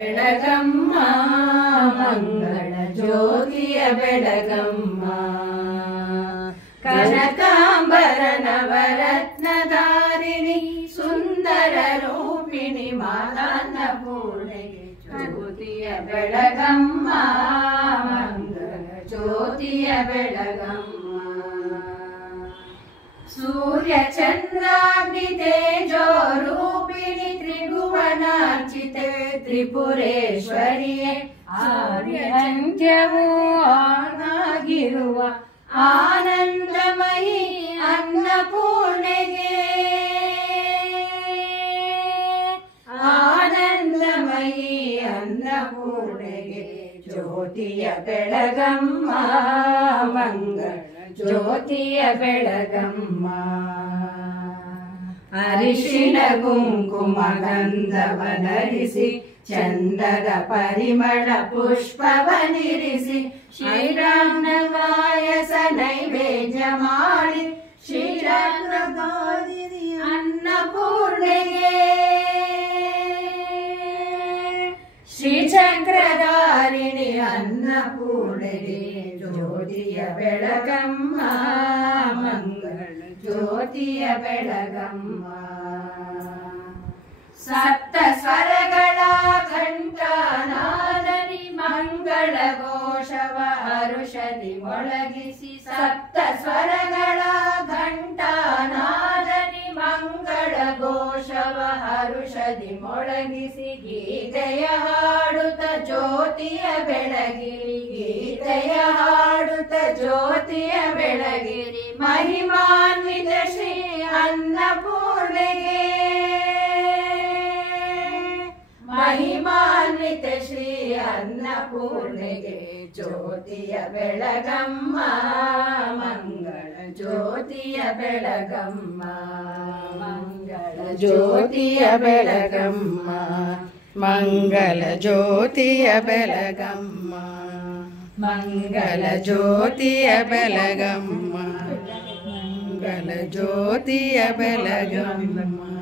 ಬೆಳಗಮ್ಮ ಮಂಗಳ ಜ್ಯೋತಿಯ ಬೆಳಗಮ್ಮ ಕನಕಾಂಬರ ನವರತ್ನಧಾರಿಣಿ ಸುಂದರ ರೂಪಿಣಿ ಮಾತಾನ್ನಪೂರ್ಣೆಗೆ ಜ್ಯೋತಿಯ ಬೆಳಗಮ್ಮ ಮಂಗಳ ಜ್ಯೋತಿಯ ಬೆಳಗಮ್ಮ ಸೂರ್ಯ ಚಂದ್ರಾಗ್ನಿ ತೇಜೋ ರೂಪಿಣಿ ತ್ರಿಭುವನಾರ್ಚಿತೆ ತ್ರಿಪುರೇಶ್ವರಿಯೇ ಆರ್ಯಂತ್ಯವೂ ಆನಾಗಿರುವ ಆನಂದಮಯಿ ಅನ್ನಪೂರ್ಣೆಗೆ ಆನಂದಮಯಿ ಅನ್ನಪೂರ್ಣೆಗೆ ಜ್ಯೋತಿಯ ಬೆಳಗಮ್ಮ ಮಂಗಳ ಜ್ಯೋತಿಯ ಬೆಳಗಮ್ಮ ಅರಿಶಿಣ ಕುಂಕುಮ ಗಂಧವನರಿಸಿ ಚಂದದ ಪರಿಮಳ ಪುಷ್ಪವನಿರಿಸಿ ಶ್ರೀರಾಮ ಪಾಯಸ ನೈವೇದ್ಯ ಮಾಡಿ ಶ್ರೀರಾಮಿ ಅನ್ನಪೂರ್ಣೆಗೆ ಶ್ರೀಚಕ್ರಧಾರಿಣಿ ಅನ್ನಪೂರ್ಣೆಗೆ ಜ್ಯೋತಿಯ ಬೆಳಗಮ್ಮ ಮಂಗಳ ಜ್ಯೋತಿಯ ಬೆಳಗಮ್ಮ ಸಪ್ತ ಸ್ವರಗಳ ಘಂಟಾನಾದನಿ ಮಂಗಳ ಘೋಷವ ಹರುಷದಿ ಮೊಳಗಿಸಿ ಸಪ್ತ ಸ್ವರಗಳ ಘಂಟಾನಾದನಿ ಮಂಗಳ ಘೋಷವ ಹರುಷದಿ ಮೊಳಗಿಸಿ ಗೀತೆಯ ಹಾಡುತ್ತ ಜ್ಯೋತಿಯ ಬೆಳಗಿರಿ ಗೀತೆಯ ಹಾಡುತ್ತ ಜ್ಯೋತಿಯ ಬೆಳಗಿರಿ ಮಹಿಮಾನ್ವಿತ ಶ್ರೀ ಅನ್ನಪೂರ್ಣೆಗೆ ಮಹಿಮಾನ್ವಿತ ಶ್ರೀ ಅನ್ನಪೂರ್ಣೆಗೆ ಜ್ಯೋತಿಯ ಬೆಳಗಮ್ಮ ಮಂಗಳ ಜ್ಯೋತಿಯ ಬೆಳಗಮ್ಮ ಮಂಗಳ ಜ್ಯೋತಿಯ ಬೆಳಗಮ್ಮ ಮಂಗಳ ಜ್ಯೋತಿಯ ಬೆಳಗಮ್ಮ ಮಂಗಳ ಜ್ಯೋತಿಯ ಬೆಳಗಮ್ಮ ಮಂಗಳ ಜ್ಯೋತಿಯ ಬೆಳಗಮ್ಮ